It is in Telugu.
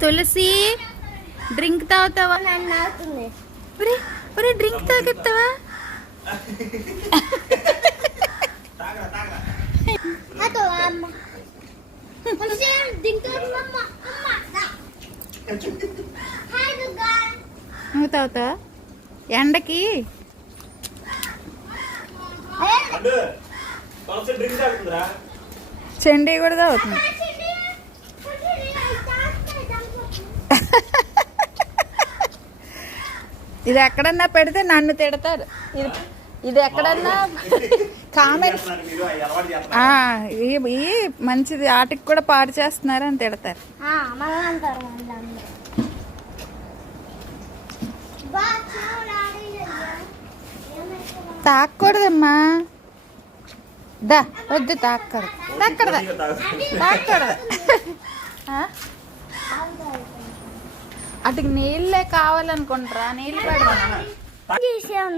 తులసి డ్రింక్ తాగుతావా? ఒరే డ్రింక్ తాగెత్తావా? నువ్వు తాగుతావా ఎండకి? చెండి కూడా తాగుతుంది. ఇది ఎక్కడన్నా పెడితే నన్ను తిడతారు. ఇది ఎక్కడన్నా కామెంట్స్ ఈ మంచిది ఆటికి కూడా పాడు చేస్తున్నారు అని తిడతారు. తాకూడదమ్మా, దా వద్దు, తాకూడదు తాకూడదు. అటుకి నీళ్ళే కావాలనుకుంటారా? నీళ్ళు పెడదాం.